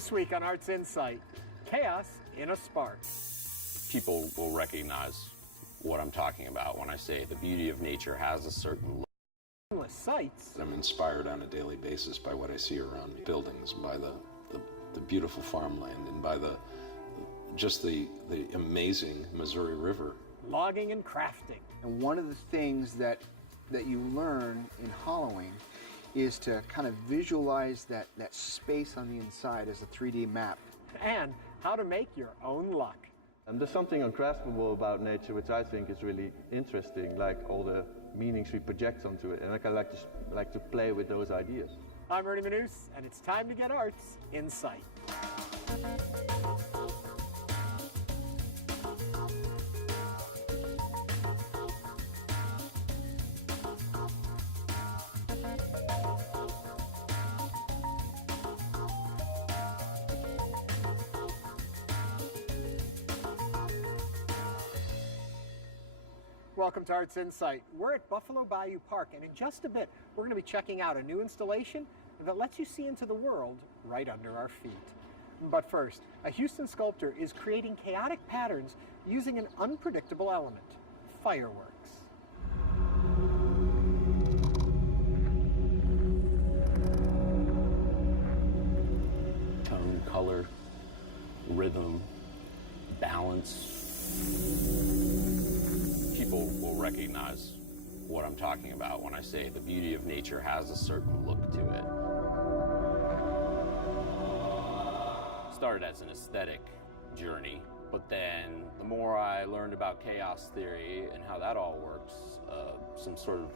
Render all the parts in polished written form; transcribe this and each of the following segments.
This week on Arts InSight, chaos in a spark. People will recognize what I'm talking about when I say the beauty of nature has a certain look. Sights. I'm inspired on a daily basis by what I see around me. Buildings, by the beautiful farmland, and by just the amazing Missouri River. Logging and crafting. And one of the things that you learn in hollowing is to kind of visualize that space on the inside as a 3D map. And how to make your own luck. And there's something uncraftable about nature which I think is really interesting, like all the meanings we project onto it, and I like to play with those ideas. I'm Ernie Manous, and it's time to get Arts InSight. Welcome to Arts InSight. We're at Buffalo Bayou Park, and in just a bit, we're going to be checking out a new installation that lets you see into the world right under our feet. But first, a Houston sculptor is creating chaotic patterns using an unpredictable element, fireworks. Tone, color, rhythm, balance. People will recognize what I'm talking about when I say the beauty of nature has a certain look to it. Started as an aesthetic journey, but then the more I learned about chaos theory and how that all works, some sort of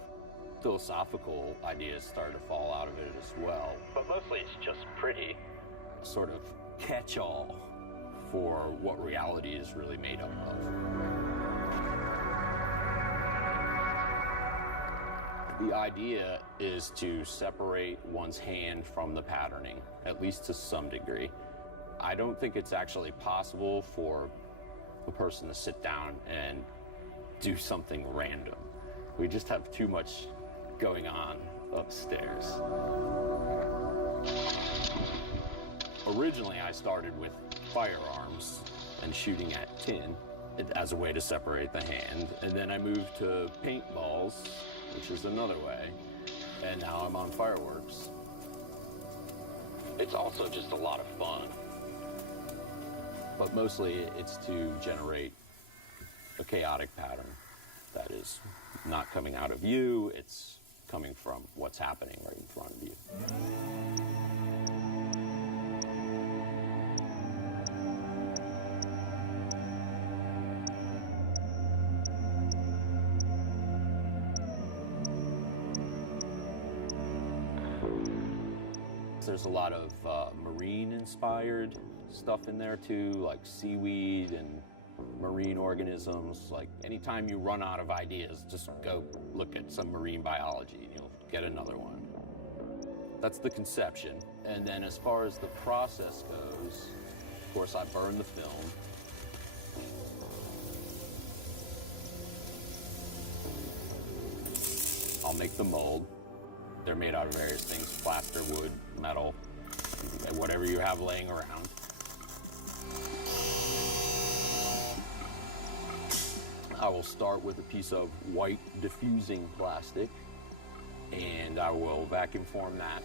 philosophical ideas started to fall out of it as well. But mostly it's just pretty. Sort of catch-all for what reality is really made up of. The idea is to separate one's hand from the patterning, at least to some degree. I don't think it's actually possible for a person to sit down and do something random. We just have too much going on upstairs. Originally, I started with firearms and shooting at tin as a way to separate the hand, and then I moved to paintballs, which is another way, and now I'm on fireworks. It's also just a lot of fun. But mostly it's to generate a chaotic pattern that is not coming out of you, it's coming from what's happening right in front of you. There's a lot of marine-inspired stuff in there too, like seaweed and marine organisms. Like anytime you run out of ideas, just go look at some marine biology and you'll get another one. That's the conception. And then as far as the process goes, of course, I burn the film. I'll make the mold. They're made out of various things, plaster, wood, metal, whatever you have laying around. I will start with a piece of white diffusing plastic, and I will vacuum form that.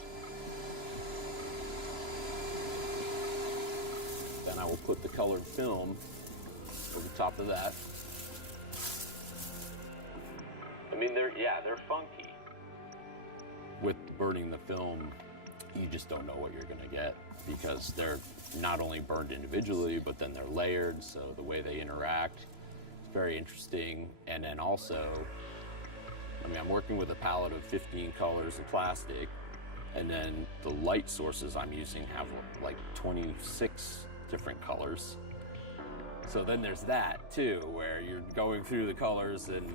Then I will put the colored film over the top of that. I mean, they're funky. With burning the film, you just don't know what you're going to get because they're not only burned individually, but then they're layered, so the way they interact is very interesting. And then also, I mean, I'm working with a palette of 15 colors of plastic, and then the light sources I'm using have like 26 different colors. So then there's that too, where you're going through the colors and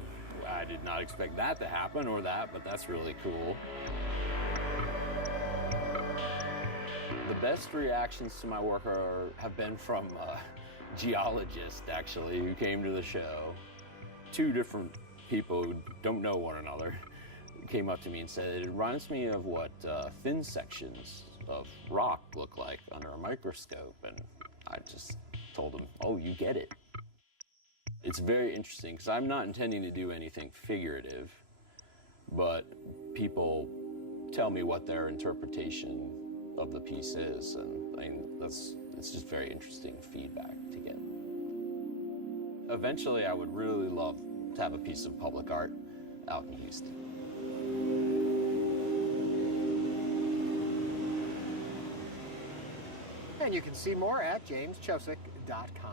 I did not expect that to happen or that, but that's really cool. The best reactions to my work have been from a geologist, actually, who came to the show. Two different people who don't know one another came up to me and said, it reminds me of what thin sections of rock look like under a microscope? And I just told him, oh, you get it. It's very interesting because I'm not intending to do anything figurative, but people tell me what their interpretation of the piece is, and I mean, it's just very interesting feedback to get. Eventually, I would really love to have a piece of public art out in Houston. And you can see more at jamesciosek.com.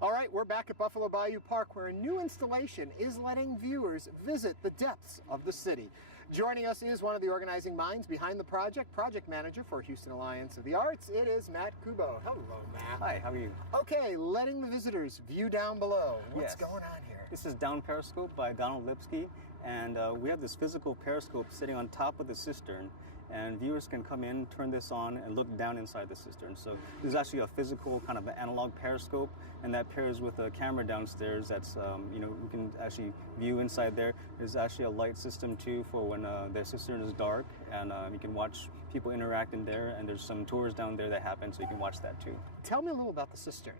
All right, we're back at Buffalo Bayou Park, where a new installation is letting viewers visit the depths of the city. Joining us is one of the organizing minds behind the project manager for Houston Alliance of the Arts. It is Matt Kubo. Hello, Matt. Hi, how are you? Okay, letting the visitors view down below. What's Yes. going on here? This is Down Periscope by Donald Lipsky, and we have this physical periscope sitting on top of the cistern, and viewers can come in, turn this on, and look down inside the cistern. So this is actually a physical kind of an analog periscope, and that pairs with a camera downstairs that's, you know, we can actually view inside there. There's actually a light system too for when the cistern is dark, and you can watch people interact in there, and there's some tours down there that happen, so you can watch that too. Tell me a little about the cistern.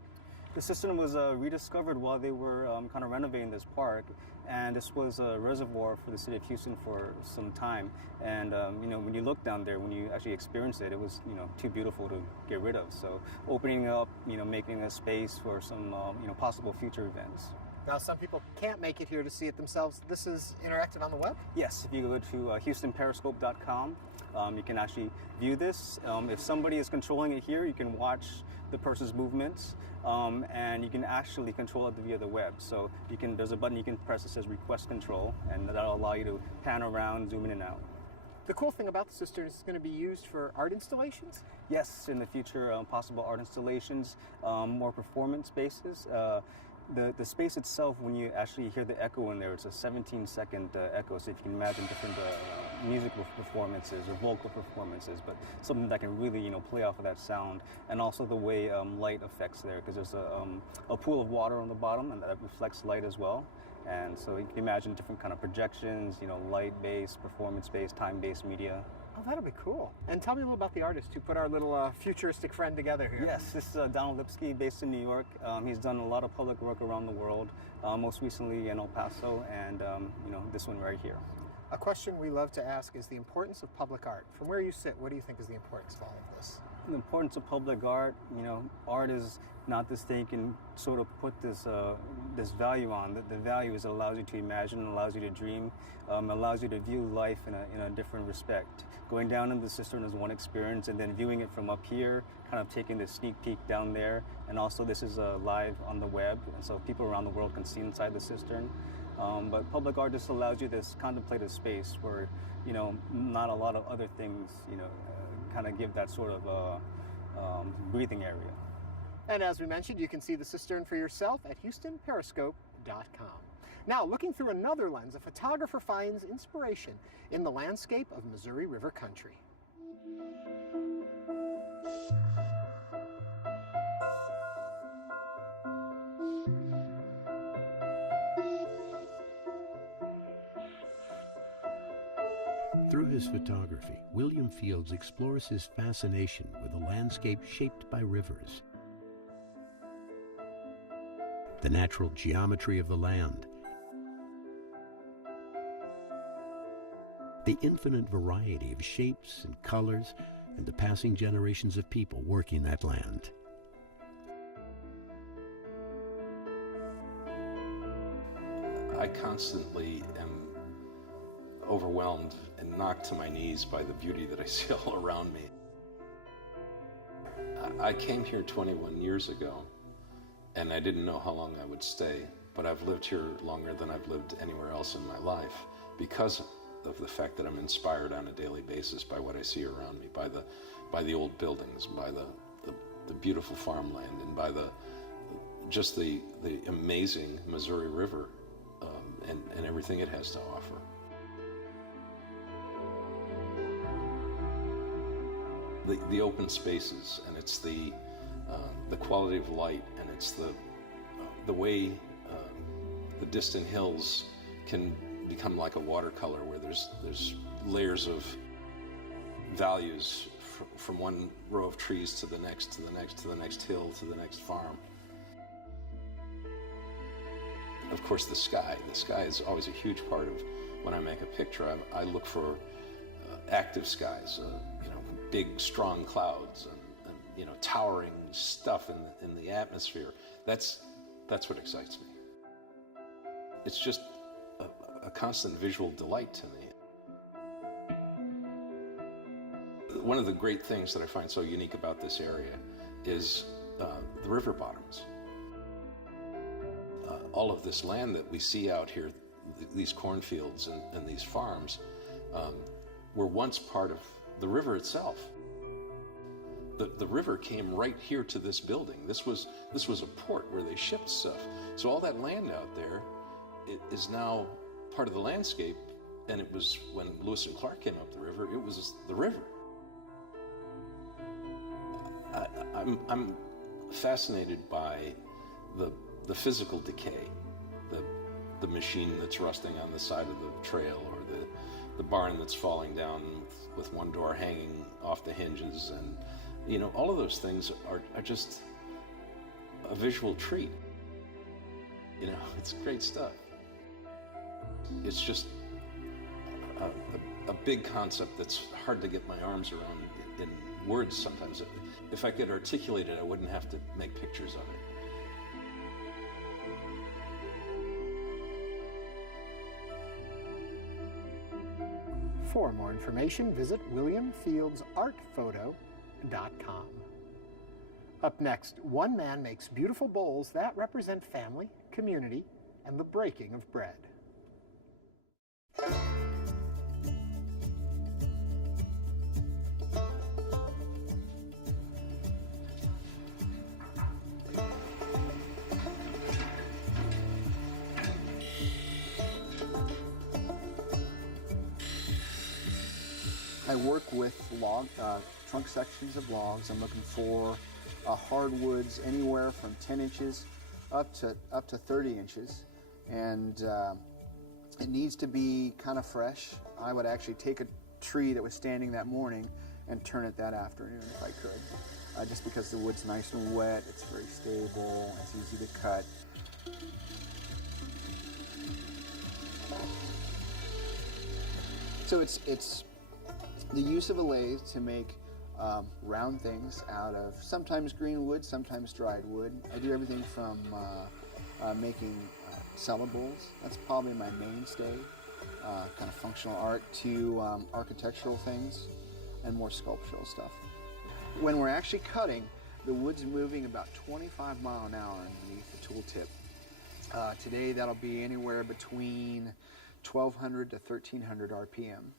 The cistern was rediscovered while they were kind of renovating this park, and this was a reservoir for the city of Houston for some time. And you know, when you look down there, when you actually experience it, it was, you know, too beautiful to get rid of. So opening up, you know, making a space for some you know, possible future events. Now, some people can't make it here to see it themselves. This is interactive on the web? Yes, if you go to HoustonPeriscope.com, you can actually view this. If somebody is controlling it here, you can watch the person's movements, and you can actually control it via the web. So you can, there's a button you can press that says request control, and that'll allow you to pan around, zoom in and out. The cool thing about the cistern is it's going to be used for art installations? Yes, in the future, possible art installations, more performance spaces. The space itself, when you actually hear the echo in there, it's a 17-second echo, so if you can imagine different musical performances or vocal performances, but something that can really, you know, play off of that sound, and also the way light affects there, because there's a pool of water on the bottom, and that reflects light as well. And so you can imagine different kind of projections, you know, light-based, performance-based, time-based media. Oh, that'll be cool. And tell me a little about the artist who put our little futuristic friend together here. Yes, this is Donald Lipsky, based in New York. He's done a lot of public work around the world, most recently in El Paso, and you know, this one right here. A question we love to ask is the importance of public art. From where you sit, what do you think is the importance of all of this? The importance of public art, you know, art is not this thing you can sort of put this this value on. The value is it allows you to imagine, allows you to dream, allows you to view life in a different respect. Going down in the cistern is one experience, and then viewing it from up here, kind of taking this sneak peek down there, and also this is live on the web, and so people around the world can see inside the cistern. But public art just allows you this contemplative space where, you know, not a lot of other things, you know, kind of give that sort of breathing area. And as we mentioned, you can see the cistern for yourself at HoustonPeriscope.com. Now, looking through another lens, a photographer finds inspiration in the landscape of Missouri River country. Through his photography, William Fields explores his fascination with a landscape shaped by rivers, the natural geometry of the land, the infinite variety of shapes and colors, and the passing generations of people working that land. I constantly am overwhelmed and knocked to my knees by the beauty that I see all around me. I came here 21 years ago, and I didn't know how long I would stay, but I've lived here longer than I've lived anywhere else in my life because of the fact that I'm inspired on a daily basis by what I see around me, by the old buildings, by the beautiful farmland, and by just the amazing Missouri River and everything it has to offer. The open spaces, and it's the quality of light, and it's the way the distant hills can become like a watercolor, where there's layers of values from one row of trees to the next, to the next, to the next hill, to the next farm. Of course, the sky. The sky is always a huge part of when I make a picture. I look for active skies, you know, big, strong clouds, and you know, towering stuff in the atmosphere. That's what excites me. It's just a constant visual delight to me. One of the great things that I find so unique about this area is the river bottoms. All of this land that we see out here, these cornfields and these farms, were once part of the river itself. The river came right here to this building. This was a port where they shipped stuff. So all that land out there is now part of the landscape, and it was, when Lewis and Clark came up the river, it was the river. I'm fascinated by the physical decay, the machine that's rusting on the side of the trail, or the barn that's falling down with one door hanging off the hinges, and you know, all of those things are just a visual treat. You know, it's great stuff. It's just a big concept that's hard to get my arms around in words sometimes. If I could articulate it, I wouldn't have to make pictures of it. For more information, visit williamfieldsartphoto.com. Up next, one man makes beautiful bowls that represent family, community, and the breaking of bread. I work with trunk sections of logs. I'm looking for hardwoods anywhere from 10 inches up to 30 inches, and it needs to be kind of fresh. I would actually take a tree that was standing that morning and turn it that afternoon if I could, just because the wood's nice and wet, it's very stable, it's easy to cut. So it's the use of a lathe to make round things out of sometimes green wood, sometimes dried wood. I do everything from making salad bowls. That's probably my mainstay, kind of functional art, to architectural things and more sculptural stuff. When we're actually cutting, the wood's moving about 25 miles an hour underneath the tool tip. Today that'll be anywhere between 1,200 to 1,300 RPM.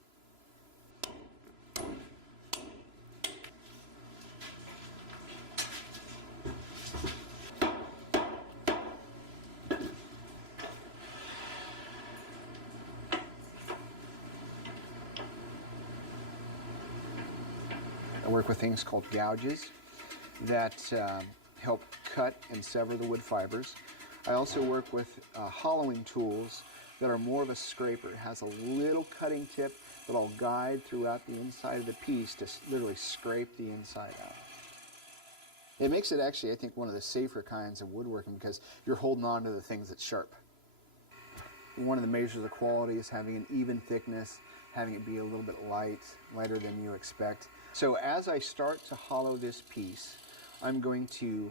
I work with things called gouges that help cut and sever the wood fibers. I also work with hollowing tools that are more of a scraper. It has a little cutting tip that I'll guide throughout the inside of the piece to literally scrape the inside out. It makes it actually, I think, one of the safer kinds of woodworking because you're holding on to the things that's sharp. One of the measures of quality is having an even thickness, having it be a little bit lighter than you expect. So as I start to hollow this piece, I'm going to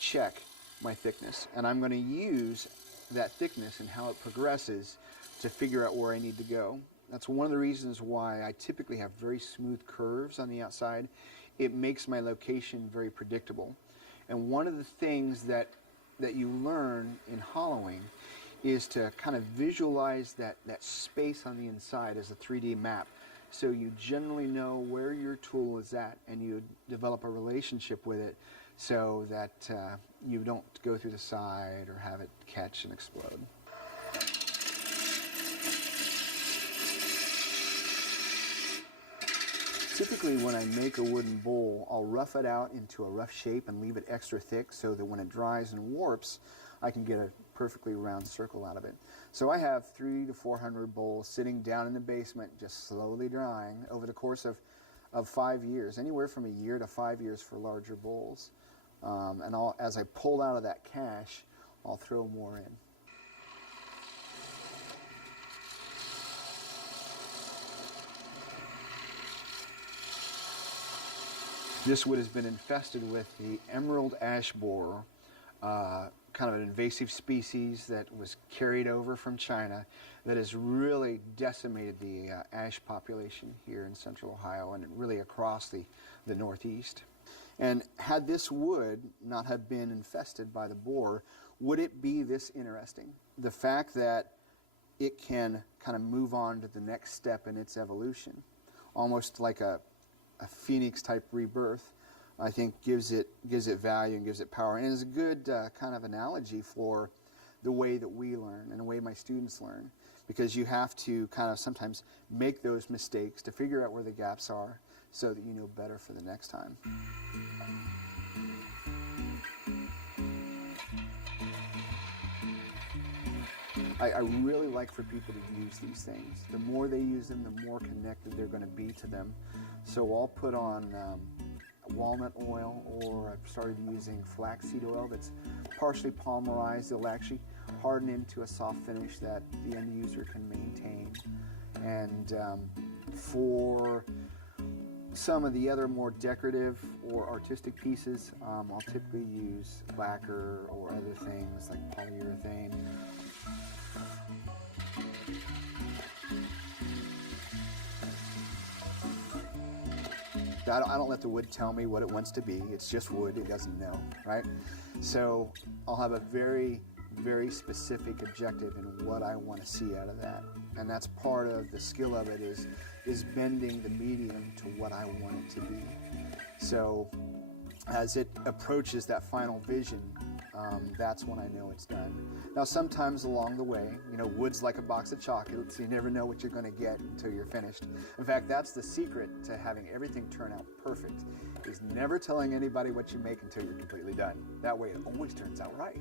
check my thickness, and I'm going to use that thickness and how it progresses to figure out where I need to go. That's one of the reasons why I typically have very smooth curves on the outside. It makes my location very predictable. And one of the things that you learn in hollowing is to kind of visualize that space on the inside as a 3D map. So you generally know where your tool is at, and you develop a relationship with it so that you don't go through the side or have it catch and explode. Typically when I make a wooden bowl, I'll rough it out into a rough shape and leave it extra thick so that when it dries and warps, I can get a perfectly round circle out of it. So I have 300 to 400 bowls sitting down in the basement, just slowly drying over the course of of 5 years, anywhere from a year to 5 years for larger bowls. And as I pull out of that cache, I'll throw more in. This wood has been infested with the emerald ash borer, kind of an invasive species that was carried over from China that has really decimated the ash population here in central Ohio and really across the Northeast. And had this wood not have been infested by the borer, would it be this interesting? The fact that it can kind of move on to the next step in its evolution, almost like a phoenix type rebirth, I think gives it value and gives it power, and is a good kind of analogy for the way that we learn and the way my students learn, because you have to kind of sometimes make those mistakes to figure out where the gaps are so that you know better for the next time. I really like for people to use these things. The more they use them, the more connected they're going to be to them. So I'll put on walnut oil, or I've started using flaxseed oil that's partially polymerized. It'll actually harden into a soft finish that the end user can maintain. And for some of the other more decorative or artistic pieces, I'll typically use lacquer or other things like polyurethane. I don't let the wood tell me what it wants to be. It's just wood. It doesn't know, right? So I'll have a very, very specific objective in what I want to see out of that. And that's part of the skill of it is bending the medium to what I want it to be. So as it approaches that final vision, that's when I know it's done. Now, sometimes along the way, wood's like a box of chocolates. You never know what you're going to get until you're finished. In fact, that's the secret to having everything turn out perfect, is never telling anybody what you make until you're completely done. That way it always turns out right.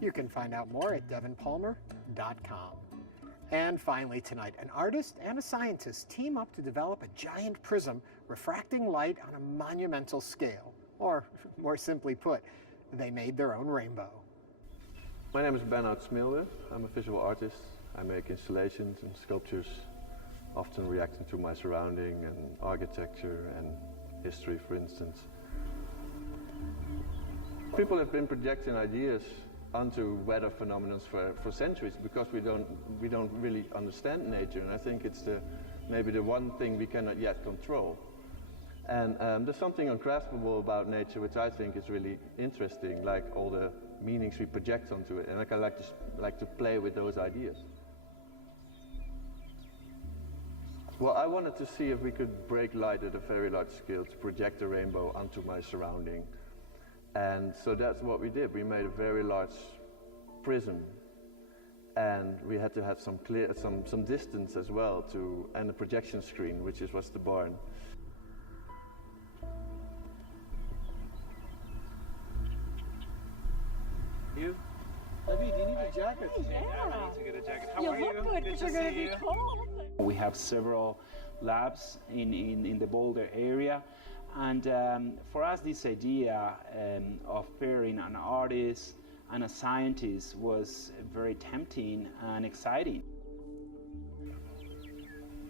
You can find out more at devinpalmer.com. And finally tonight, an artist and a scientist team up to develop a giant prism refracting light on a monumental scale. Or, more simply put, they made their own rainbow. My name is Bernard Smilde. I'm a visual artist. I make installations and sculptures, often reacting to my surrounding and architecture and history, for instance. People have been projecting ideas onto weather phenomena for centuries because we don't really understand nature, and I think it's maybe the one thing we cannot yet control. And there's something ungraspable about nature which I think is really interesting, like all the meanings we project onto it, and I like to play with those ideas. Well, I wanted to see if we could break light at a very large scale to project a rainbow onto my surrounding. And so that's what we did. We made a very large prism, and we had to have some distance as well and a projection screen, which was the barn. You? Debbie, do you need a jacket? I need to get a jacket. How You are you? look good because you're going to be cold. We have several labs in the Boulder area, and for us this idea of pairing an artist and a scientist was very tempting and exciting.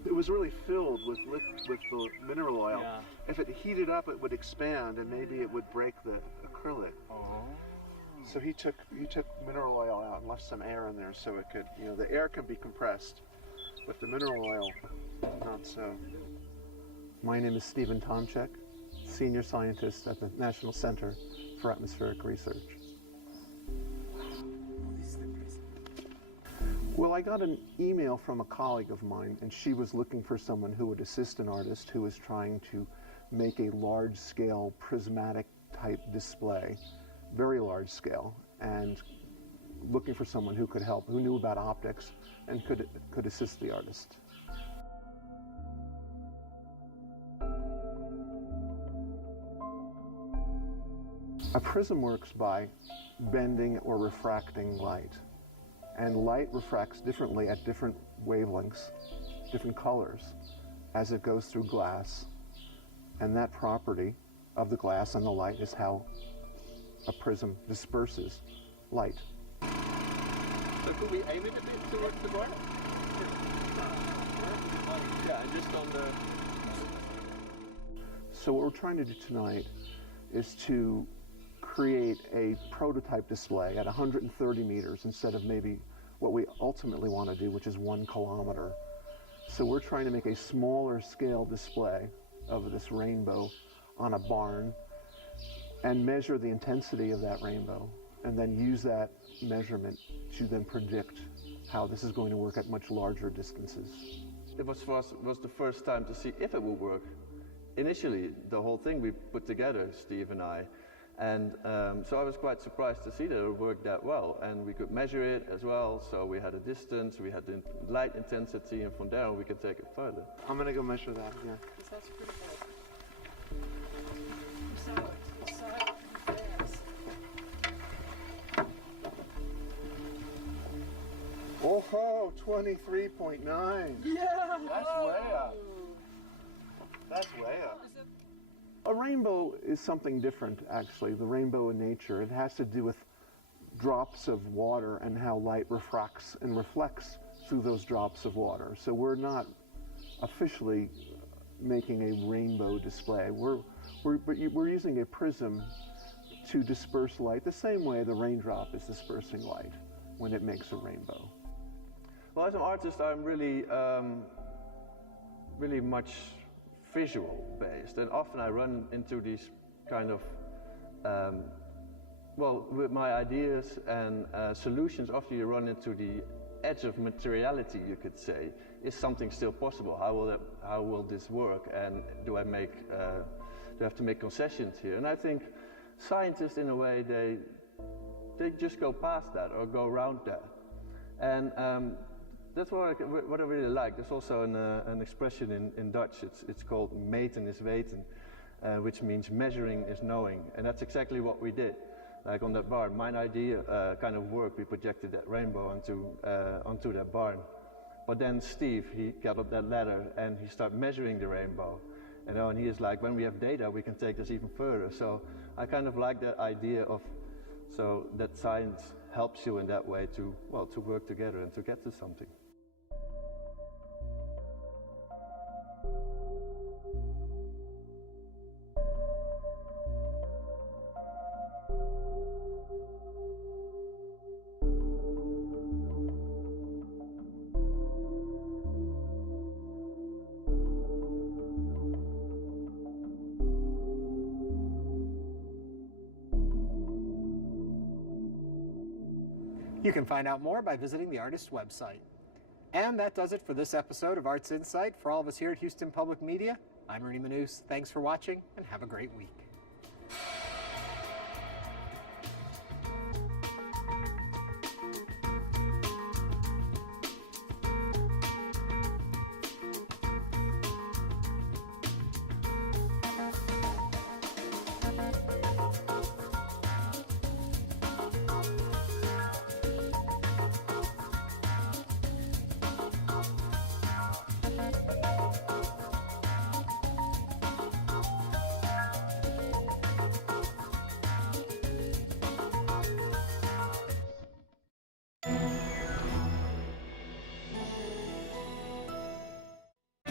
It was really filled with the mineral oil. Yeah. If it heated up, it would expand, and maybe it would break the acrylic. Oh. So he took mineral oil out and left some air in there, so it could, the air can be compressed, but the mineral oil, not so. My name is Stephen Tomczyk, senior scientist at the National Center for Atmospheric Research. Well, I got an email from a colleague of mine, and she was looking for someone who would assist an artist who was trying to make a large-scale prismatic type display, very large scale, and looking for someone who could help, who knew about optics and could assist the artist. A prism works by bending or refracting light, and light refracts differently at different wavelengths, different colors, as it goes through glass. And that property of the glass and the light is how a prism disperses light. So could we aim it a bit towards the board? Yeah, just on the... So what we're trying to do tonight is to create a prototype display at 130 meters instead of maybe what we ultimately want to do, which is 1 kilometer. So we're trying to make a smaller scale display of this rainbow on a barn and measure the intensity of that rainbow, and then use that measurement to then predict how this is going to work at much larger distances. It was for us was the first time to see if it would work. Initially, the whole thing we put together, Steve and I, and so I was quite surprised to see that it worked that well, and we could measure it as well. So we had a distance, we had the light intensity, and from there on we could take it further. I'm gonna go measure that here. That's pretty good. Oh, 23.9. Yeah. That's way up. That's way up. A rainbow is something different, actually. The rainbow in nature, it has to do with drops of water and how light refracts and reflects through those drops of water. So we're not officially making a rainbow display. We're using a prism to disperse light the same way the raindrop is dispersing light when it makes a rainbow. Well, as an artist, I'm really much visual based, and often I run into these kind of, well, with my ideas and solutions, often you run into the edge of materiality, you could say. Is something still possible? How will this work? And do I have to make concessions here? And I think scientists, in a way, they just go past that or go around that. And that's what I really like. There's also an expression in Dutch. It's called meten is weten, which means measuring is knowing. And that's exactly what we did. Like on that barn, my idea kind of worked. We projected that rainbow onto that barn. But then Steve, he got up that ladder and he started measuring the rainbow. And he is like, when we have data, we can take this even further. So I kind of like that idea of, so that science helps you in that way to work together and to get to something. You can find out more by visiting the artist's website. And that does it for this episode of Arts Insight. For all of us here at Houston Public Media, I'm Ernie Manous. Thanks for watching, and have a great week.